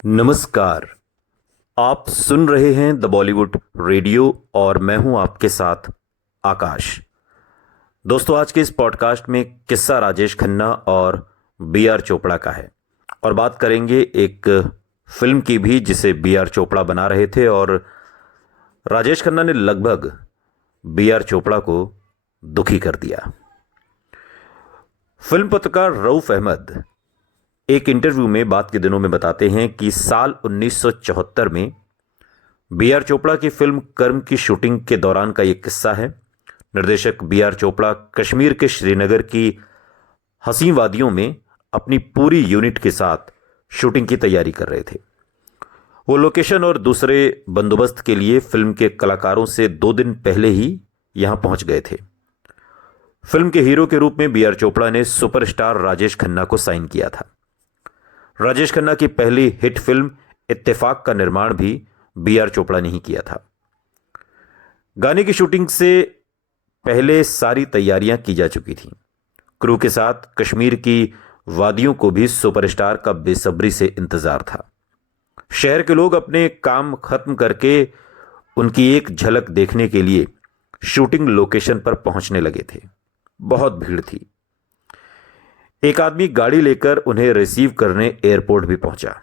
नमस्कार। आप सुन रहे हैं द बॉलीवुड रेडियो और मैं हूं आपके साथ आकाश। दोस्तों, आज के इस पॉडकास्ट में किस्सा राजेश खन्ना और बी आर चोपड़ा का है और बात करेंगे एक फिल्म की भी जिसे बी आर चोपड़ा बना रहे थे और राजेश खन्ना ने लगभग बी आर चोपड़ा को दुखी कर दिया। फिल्म पत्रकार रऊफ अहमद एक इंटरव्यू में बात के दिनों में बताते हैं कि साल 1974 में बी आर चोपड़ा की फिल्म कर्म की शूटिंग के दौरान का यह किस्सा है। निर्देशक बी आर चोपड़ा कश्मीर के श्रीनगर की हसीन वादियों में अपनी पूरी यूनिट के साथ शूटिंग की तैयारी कर रहे थे। वो लोकेशन और दूसरे बंदोबस्त के लिए फिल्म के कलाकारों से 2 दिन पहले ही यहां पहुंच गए थे। फिल्म के हीरो के रूप में बी आर चोपड़ा ने सुपरस्टार राजेश खन्ना को साइन किया था। राजेश खन्ना की पहली हिट फिल्म इत्तेफाक का निर्माण भी बी आर चोपड़ा ने ही किया था। गाने की शूटिंग से पहले सारी तैयारियां की जा चुकी थीं। क्रू के साथ कश्मीर की वादियों को भी सुपरस्टार का बेसब्री से इंतजार था। शहर के लोग अपने काम खत्म करके उनकी एक झलक देखने के लिए शूटिंग लोकेशन पर पहुंचने लगे थे। बहुत भीड़ थी। एक आदमी गाड़ी लेकर उन्हें रिसीव करने एयरपोर्ट भी पहुंचा,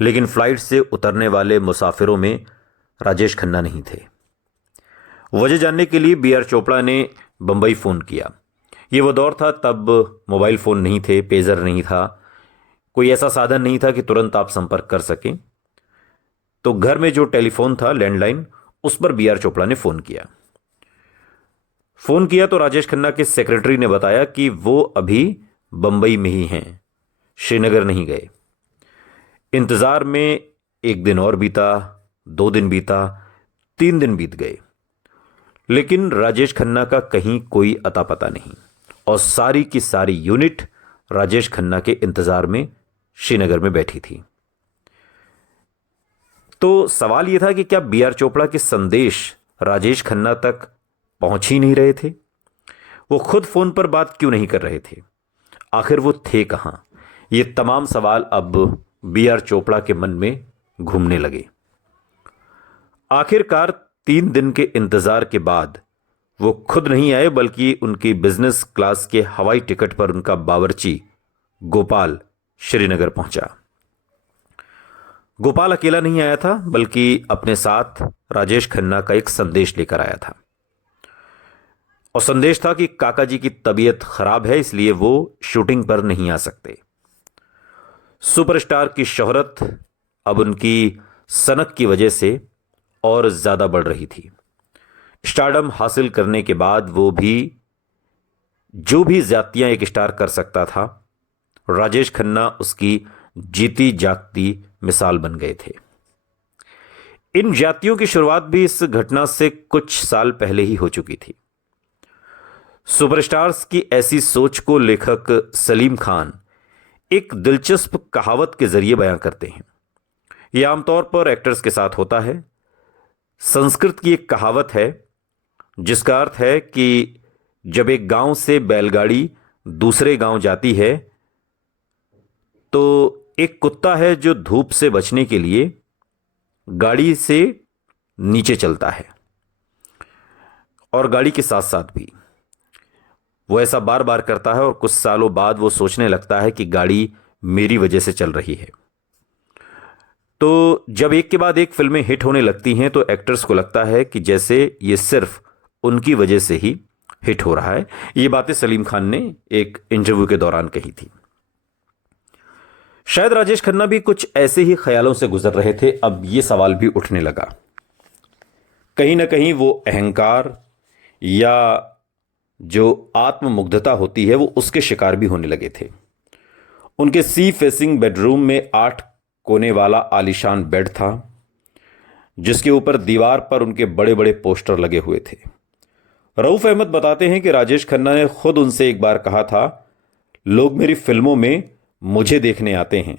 लेकिन फ्लाइट से उतरने वाले मुसाफिरों में राजेश खन्ना नहीं थे। वजह जानने के लिए बी आर चोपड़ा ने बंबई फोन किया। यह वो दौर था, तब मोबाइल फोन नहीं थे, पेजर नहीं था, कोई ऐसा साधन नहीं था कि तुरंत आप संपर्क कर सकें। तो घर में जो टेलीफोन था, लैंडलाइन, उस पर बी आर चोपड़ा ने फोन किया तो राजेश खन्ना के सेक्रेटरी ने बताया कि वो अभी बंबई में ही हैं, श्रीनगर नहीं गए। इंतजार में 1 दिन और बीता, 2 दिन बीता, 3 दिन बीत गए, लेकिन राजेश खन्ना का कहीं कोई अता पता नहीं और सारी की सारी यूनिट राजेश खन्ना के इंतजार में श्रीनगर में बैठी थी। तो सवाल यह था कि क्या बी आर चोपड़ा के संदेश राजेश खन्ना तक पहुंच ही नहीं रहे थे? वो खुद फोन पर बात क्यों नहीं कर रहे थे? आखिर वो थे कहां? ये तमाम सवाल अब बी आर चोपड़ा के मन में घूमने लगे। आखिरकार 3 दिन के इंतजार के बाद वो खुद नहीं आए, बल्कि उनकी बिजनेस क्लास के हवाई टिकट पर उनका बावर्ची गोपाल श्रीनगर पहुंचा। गोपाल अकेला नहीं आया था, बल्कि अपने साथ राजेश खन्ना का एक संदेश लेकर आया था। और संदेश था कि काका जी की तबीयत खराब है, इसलिए वो शूटिंग पर नहीं आ सकते। सुपरस्टार की शोहरत अब उनकी सनक की वजह से और ज्यादा बढ़ रही थी। स्टारडम हासिल करने के बाद वो भी जो भी ज्यादतियां एक स्टार कर सकता था, राजेश खन्ना उसकी जीती जागती मिसाल बन गए थे। इन ज्यादतियों की शुरुआत भी इस घटना से कुछ साल पहले ही हो चुकी थी। सुपरस्टार्स की ऐसी सोच को लेखक सलीम खान एक दिलचस्प कहावत के जरिए बयां करते हैं। यह आमतौर पर एक्टर्स के साथ होता है। संस्कृत की एक कहावत है जिसका अर्थ है कि जब एक गांव से बैलगाड़ी दूसरे गांव जाती है तो एक कुत्ता है जो धूप से बचने के लिए गाड़ी से नीचे चलता है और गाड़ी के साथ साथ भी वो ऐसा बार बार करता है और कुछ सालों बाद वो सोचने लगता है कि गाड़ी मेरी वजह से चल रही है। तो जब एक के बाद एक फिल्में हिट होने लगती हैं तो एक्टर्स को लगता है कि जैसे ये सिर्फ उनकी वजह से ही हिट हो रहा है। ये बातें सलीम खान ने एक इंटरव्यू के दौरान कही थी। शायद राजेश खन्ना भी कुछ ऐसे ही ख्यालों से गुजर रहे थे। अब ये सवाल भी उठने लगा, कहीं ना कहीं वो अहंकार या जो आत्ममुग्धता होती है वो उसके शिकार भी होने लगे थे। उनके सी फेसिंग बेडरूम में 8 कोने वाला आलीशान बेड था जिसके ऊपर दीवार पर उनके बड़े बड़े पोस्टर लगे हुए थे। रऊफ अहमद बताते हैं कि राजेश खन्ना ने खुद उनसे एक बार कहा था, लोग मेरी फिल्मों में मुझे देखने आते हैं,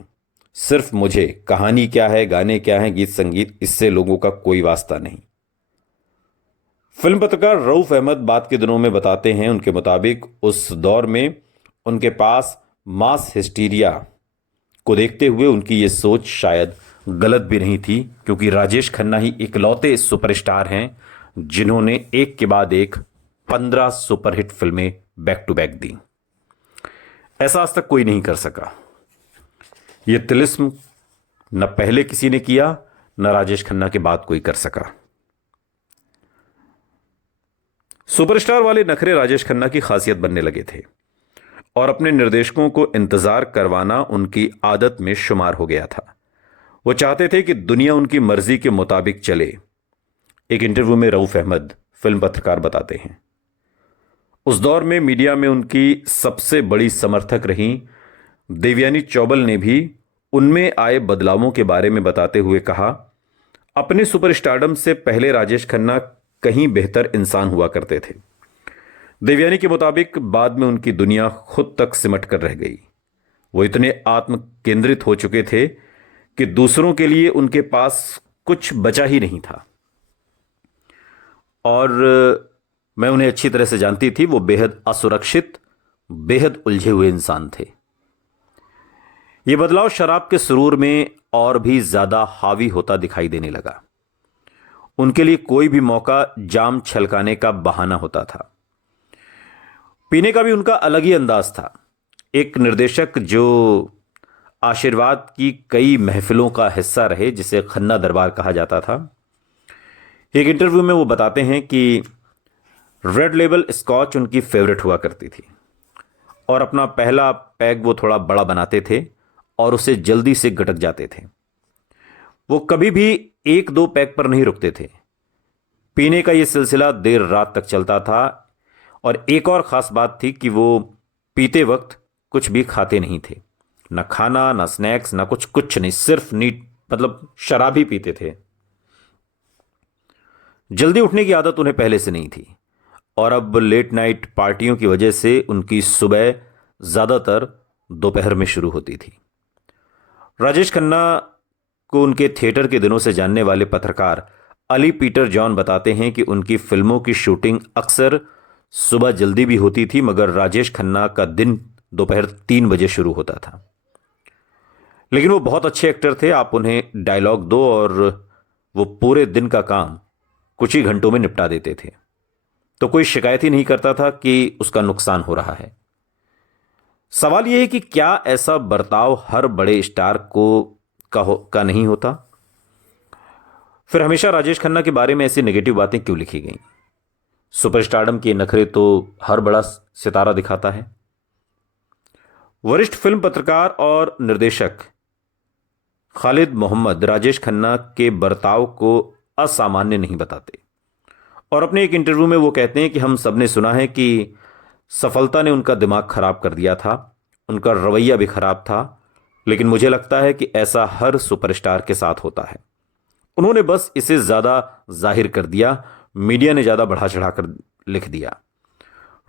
सिर्फ मुझे। कहानी क्या है, गाने क्या हैं, गीत संगीत, इससे लोगों का कोई वास्ता नहीं। फिल्म पत्रकार रऊफ अहमद बात के दिनों में बताते हैं, उनके मुताबिक उस दौर में उनके पास मास हिस्टीरिया को देखते हुए उनकी ये सोच शायद गलत भी नहीं थी, क्योंकि राजेश खन्ना ही इकलौते सुपरस्टार हैं जिन्होंने एक के बाद एक 15 सुपरहिट फिल्में बैक टू बैक दी। ऐसा आज तक कोई नहीं कर सका। यह तिलिस्म न पहले किसी ने किया, न राजेश खन्ना के बाद कोई कर सका। सुपरस्टार वाले नखरे राजेश खन्ना की खासियत बनने लगे थे और अपने निर्देशकों को इंतजार करवाना उनकी आदत में शुमार हो गया था। वो चाहते थे कि दुनिया उनकी मर्जी के मुताबिक चले। एक इंटरव्यू में रऊफ अहमद, फिल्म पत्रकार, बताते हैं, उस दौर में मीडिया में उनकी सबसे बड़ी समर्थक रही देवयानी चौबल ने भी उनमें आए बदलावों के बारे में बताते हुए कहा, अपने सुपरस्टारडम से पहले राजेश खन्ना कहीं बेहतर इंसान हुआ करते थे। देवयानी के मुताबिक बाद में उनकी दुनिया खुद तक सिमट कर रह गई। वो इतने आत्म केंद्रित हो चुके थे कि दूसरों के लिए उनके पास कुछ बचा ही नहीं था। और मैं उन्हें अच्छी तरह से जानती थी। वो बेहद असुरक्षित, बेहद उलझे हुए इंसान थे। यह बदलाव शराब के सुरूर में और भी ज्यादा हावी होता दिखाई देने लगा। उनके लिए कोई भी मौका जाम छलकाने का बहाना होता था। पीने का भी उनका अलग ही अंदाज था। एक निर्देशक जो आशीर्वाद की कई महफिलों का हिस्सा रहे, जिसे खन्ना दरबार कहा जाता था, एक इंटरव्यू में वो बताते हैं कि रेड लेबल स्कॉच उनकी फेवरेट हुआ करती थी और अपना पहला पैग वो थोड़ा बड़ा बनाते थे और उसे जल्दी से गटक जाते थे। वो कभी भी एक दो पैग पर नहीं रुकते थे। पीने का यह सिलसिला देर रात तक चलता था। और एक और खास बात थी कि वो पीते वक्त कुछ भी खाते नहीं थे, ना खाना, ना स्नैक्स, ना कुछ नहीं, सिर्फ नीट मतलब शराब ही पीते थे। जल्दी उठने की आदत उन्हें पहले से नहीं थी और अब लेट नाइट पार्टियों की वजह से उनकी सुबह ज्यादातर दोपहर में शुरू होती थी। राजेश खन्ना को उनके थिएटर के दिनों से जानने वाले पत्रकार अली पीटर जॉन बताते हैं कि उनकी फिल्मों की शूटिंग अक्सर सुबह जल्दी भी होती थी, मगर राजेश खन्ना का दिन दोपहर 3 बजे शुरू होता था। लेकिन वो बहुत अच्छे एक्टर थे। आप उन्हें डायलॉग दो और वो पूरे दिन का काम कुछ ही घंटों में निपटा देते थे। तो कोई शिकायत ही नहीं करता था कि उसका नुकसान हो रहा है। सवाल यह है कि क्या ऐसा बर्ताव हर बड़े स्टार का नहीं होता? फिर हमेशा राजेश खन्ना के बारे में ऐसी नेगेटिव बातें क्यों लिखी गई? सुपरस्टारडम के नखरे तो हर बड़ा सितारा दिखाता है। वरिष्ठ फिल्म पत्रकार और निर्देशक खालिद मोहम्मद राजेश खन्ना के बर्ताव को असामान्य नहीं बताते और अपने एक इंटरव्यू में वो कहते हैं कि हम सबने सुना है कि सफलता ने उनका दिमाग खराब कर दिया था, उनका रवैया भी खराब था, लेकिन मुझे लगता है कि ऐसा हर सुपरस्टार के साथ होता है। उन्होंने बस इसे ज्यादा जाहिर कर दिया, मीडिया ने ज्यादा बढ़ा चढ़ाकर लिख दिया।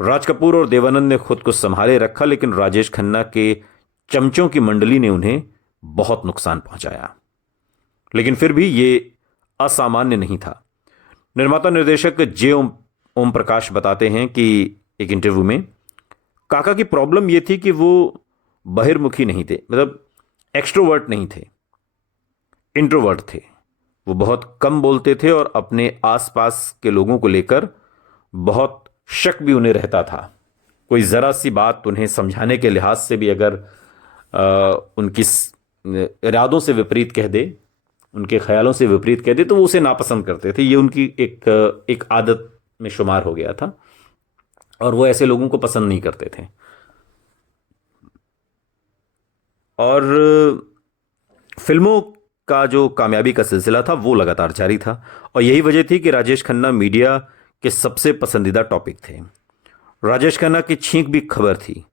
राज कपूर और देवानंद ने खुद को संभाले रखा, लेकिन राजेश खन्ना के चमचों की मंडली ने उन्हें बहुत नुकसान पहुंचाया। लेकिन फिर भी ये असामान्य नहीं था। निर्माता निर्देशक जे ओम प्रकाश बताते हैं कि एक इंटरव्यू में काका की प्रॉब्लम यह थी कि वो बहिर्मुखी नहीं थे, मतलब एक्सट्रोवर्ट नहीं थे, इंट्रोवर्ट थे। वो बहुत कम बोलते थे और अपने आसपास के लोगों को लेकर बहुत शक भी उन्हें रहता था। कोई ज़रा सी बात उन्हें समझाने के लिहाज से भी अगर उनकी इरादों से विपरीत कह दे, उनके ख्यालों से विपरीत कह दे, तो वो उसे नापसंद करते थे। ये उनकी एक आदत में शुमार हो गया था और वो ऐसे लोगों को पसंद नहीं करते थे। और फिल्मों का जो कामयाबी का सिलसिला था वो लगातार जारी था और यही वजह थी कि राजेश खन्ना मीडिया के सबसे पसंदीदा टॉपिक थे। राजेश खन्ना की छींक भी खबर थी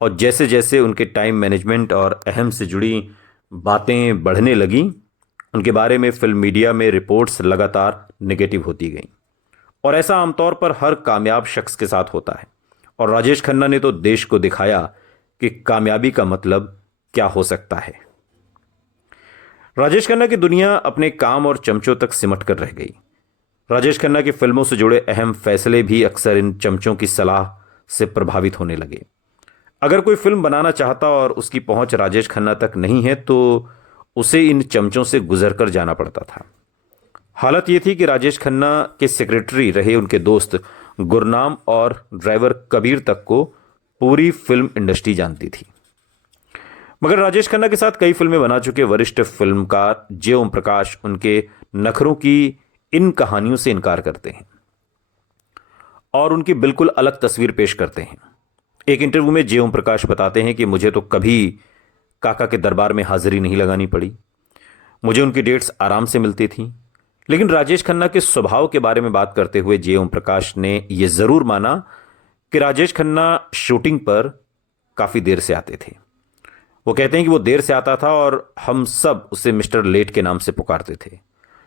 और जैसे जैसे उनके टाइम मैनेजमेंट और अहम से जुड़ी बातें बढ़ने लगी, उनके बारे में फिल्म मीडिया में रिपोर्ट्स लगातार नेगेटिव होती गईं। और ऐसा आमतौर पर हर कामयाब शख्स के साथ होता है और राजेश खन्ना ने तो देश को दिखाया कि कामयाबी का मतलब क्या हो सकता है। राजेश खन्ना की दुनिया अपने काम और चमचों तक सिमट कर रह गई। राजेश खन्ना की फिल्मों से जुड़े अहम फैसले भी अक्सर इन चमचों की सलाह से प्रभावित होने लगे। अगर कोई फिल्म बनाना चाहता और उसकी पहुंच राजेश खन्ना तक नहीं है तो उसे इन चमचों से गुजर कर जाना पड़ता था। हालत यह थी कि राजेश खन्ना के सेक्रेटरी रहे उनके दोस्त गुरनाम और ड्राइवर कबीर तक को पूरी फिल्म इंडस्ट्री जानती थी। मगर राजेश खन्ना के साथ कई फिल्में बना चुके वरिष्ठ फिल्मकार जे ओम प्रकाश उनके नखरों की इन कहानियों से इनकार करते हैं और उनकी बिल्कुल अलग तस्वीर पेश करते हैं। एक इंटरव्यू में जे ओम प्रकाश बताते हैं कि मुझे तो कभी काका के दरबार में हाजिरी नहीं लगानी पड़ी, मुझे उनकी डेट्स आराम से मिलती थी। लेकिन राजेश खन्ना के स्वभाव के बारे में बात करते हुए जे ओम प्रकाश ने यह जरूर माना कि राजेश खन्ना शूटिंग पर काफी देर से आते थे। वो कहते हैं कि वो देर से आता था और हम सब उसे मिस्टर लेट के नाम से पुकारते थे,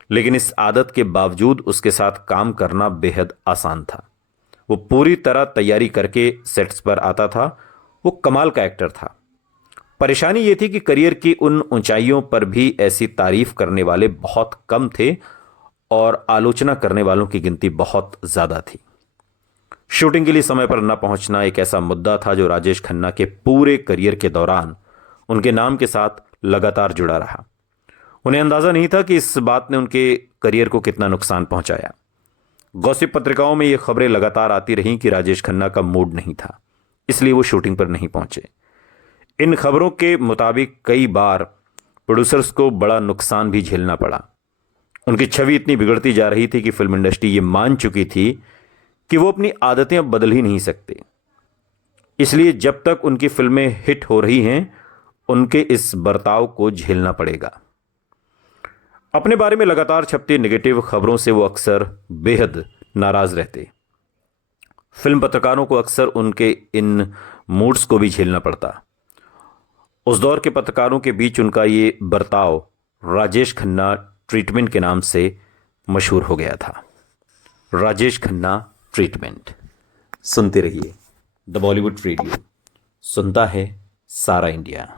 लेकिन इस आदत के बावजूद उसके साथ काम करना बेहद आसान था। वो पूरी तरह तैयारी करके सेट्स पर आता था। वो कमाल का एक्टर था। परेशानी ये थी कि करियर की उन ऊंचाइयों पर भी ऐसी तारीफ करने वाले बहुत कम थे और आलोचना करने वालों की गिनती बहुत ज्यादा थी। शूटिंग के लिए समय पर न पहुंचना एक ऐसा मुद्दा था जो राजेश खन्ना के पूरे करियर के दौरान उनके नाम के साथ लगातार जुड़ा रहा। उन्हें अंदाजा नहीं था कि इस बात ने उनके करियर को कितना नुकसान पहुंचाया। गॉसिप पत्रिकाओं में ये खबरें लगातार आती रहीं कि राजेश खन्ना का मूड नहीं था, इसलिए वो शूटिंग पर नहीं पहुंचे। इन खबरों के मुताबिक कई बार प्रोड्यूसर्स को बड़ा नुकसान भी झेलना पड़ा। उनकी छवि इतनी बिगड़ती जा रही थी कि फिल्म इंडस्ट्री ये मान चुकी थी कि वो अपनी आदतें अब बदल ही नहीं सकते। इसलिए जब तक उनकी फिल्में हिट हो रही हैं उनके इस बर्ताव को झेलना पड़ेगा। अपने बारे में लगातार छपती नेगेटिव खबरों से वो अक्सर बेहद नाराज रहते। फिल्म पत्रकारों को अक्सर उनके इन मूड्स को भी झेलना पड़ता। उस दौर के पत्रकारों के बीच उनका ये बर्ताव राजेश खन्ना ट्रीटमेंट के नाम से मशहूर हो गया था। राजेश खन्ना ट्रीटमेंट। सुनते रहिए द बॉलीवुड रेडियो, सुनता है सारा इंडिया।